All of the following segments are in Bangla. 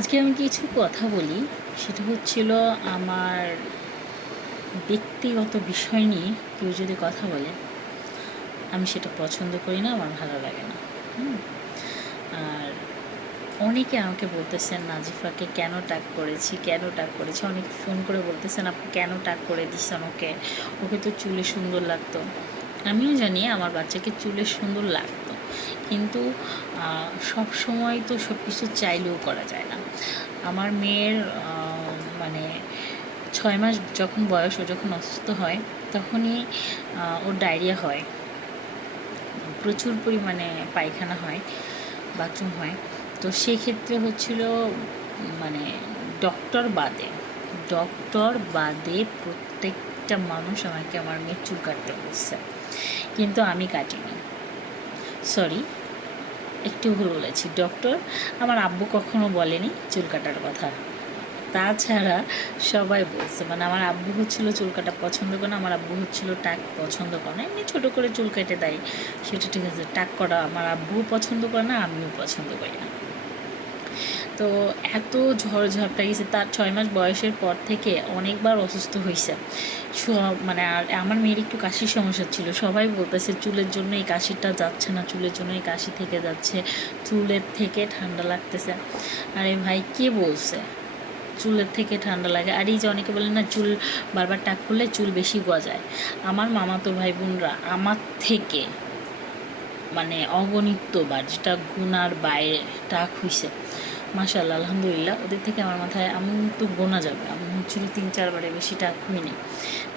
আজকে আমি কিছু কথা বলি, সেটা হচ্ছিল আমার ব্যক্তিগত বিষয় নিয়ে কেউ যদি কথা বলে আমি সেটা পছন্দ করি না, আমার ভালো লাগে না। আর অনেকে আমাকে বলতেছেন নাজিফাকে কেন ট্যাগ করেছি, অনেকে ফোন করে বলতেছেন আপনি কেন ট্যাগ করে দিচ্ছেন ওকে, ওকে তো চুলে সুন্দর লাগতো। আমিও জানি আমার বাচ্চাকে চুলে সুন্দর লাগতো, কিন্তু সব সময় তো সব কিছু চাইলেও করা যায় না। আমার মেয়ের মানে 6 মাস যখন বয়স, ও যখন অসুস্থ হয় তখনই ওর ডায়রিয়া হয়, প্রচুর পরিমাণে পায়খানা হয়, বাথরুম হয়। তো সেক্ষেত্রে হচ্ছিল মানে ডক্টর বাদে প্রত্যেকটা মানুষ আমাকে আমার মেয়ের চুল কাটতে বলছে, কিন্তু আমি কাটিনি। সরি, একটু ভুল বলেছি, ডক্টর, আমার আব্বু কখনো বলেনি চুল কাটার কথা। তাছাড়া সবাই বলছে, মানে আমার আব্বু হচ্ছিল চুল কাটা পছন্দ করে না, আমার আব্বু হচ্ছিল টাক পছন্দ করে না, এমনি ছোটো করে চুল কেটে দেয়, সেটা ঠিক আছে। টাক করা আমার আব্বুও পছন্দ করে না, আমিও পছন্দ করি না। তো এত ঝড়ঝাপটা গেছে, তার 6 মাস বয়সের পর থেকে অনেকবার অসুস্থ হয়েছে। মানে আর আমার মেয়ের একটু কাশির সমস্যা ছিল, সবাই বলতেছে চুলের জন্য এই কাশিটা যাচ্ছে না, চুলের জন্য এই কাশি থেকে যাচ্ছে, চুলের থেকে ঠান্ডা লাগতেছে। আরে ভাই, কে বলছে চুলের থেকে ঠান্ডা লাগে? আর এই যে অনেকে বলেন না চুল বারবার টাক করলে চুল বেশি গজায়, আমার মামাতো ভাই বোনরা আমার থেকে মানে অগণিতবার, যেটা গুনার বাইরে টাক হয়েছে, মাশাআল্লাহ আলহামদুলিল্লাহ, ওদের থেকে আমার মাথায় আমি তো গোনা যাবে, আমি হচ্ছিল 3-4বারের বেশি টাক হয়নি।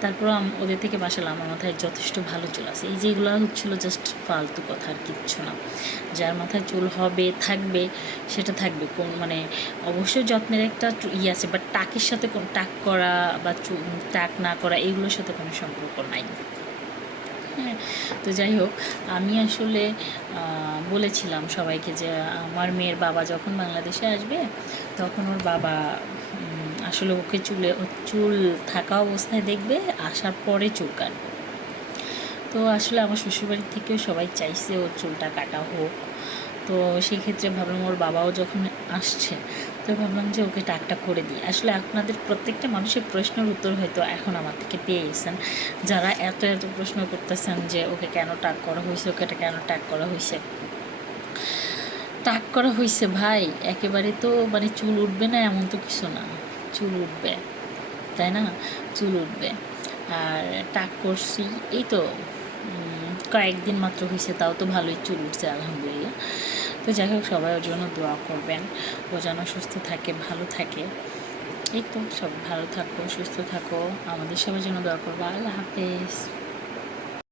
তারপর ওদের থেকে মাশাআল্লাহ আমার মাথায় যথেষ্ট ভালো চুল আছে। এই যেগুলো হচ্ছিল জাস্ট ফালতু কথা, আর কিচ্ছু না। যার মাথায় চুল হবে থাকবে সেটা থাকবে, কোন মানে অবশ্যই যত্নের একটা আছে, বাট টাকের সাথে কোন টাক করা বা টাক না করা এগুলোর সাথে কোনো সম্পর্ক নাই। হ্যাঁ, তো যাই হোক, আমি আসলে বলেছিলাম সবাইকে যে আমার মেয়ের বাবা যখন বাংলাদেশে আসবে তখন ওর বাবা আসলে ওকে চুল থাকা অবস্থায় দেখবে, আসার পরে চুল কাটবে। তো আসলে আমার শ্বশুরবাড়ির থেকেও সবাই চাইছে ওর চুলটা কাটা হোক। তো সেই ক্ষেত্রে ভাবলাম ওর বাবাও যখন আসছে তো ভাবলাম যে ওকে টাকটা করে দিই। আসলে আপনাদের প্রত্যেকটা মানুষের প্রশ্নের উত্তর হয়তো এখন আমার থেকে পেয়ে গেছেন, যারা এত প্রশ্ন করতেছেন যে ওকে কেন টাক করা হয়েছে, ওকে কেন টাক করা হয়েছে। টাক করা হয়েছে ভাই, একেবারে তো মানে চুল উঠবে না এমন তো কিছু না, চুল উঠবে, তাই না? চুল উঠবে। আর টাক করছি এই তো কয়েকদিন মাত্র হয়েছে, তাও তো ভালোই চুল উঠছে আলহামদুলিল্লাহ। তো যাই হোক, সবাই ওর জন্য দোয়া করবেন, ও যেন সুস্থ থাকে, ভালো থাকে। এই তো, সব ভালো থাকো, সুস্থ থাকো, আমাদের সবার জন্য দোয়া করবো। আল্লাহ হাফেজ।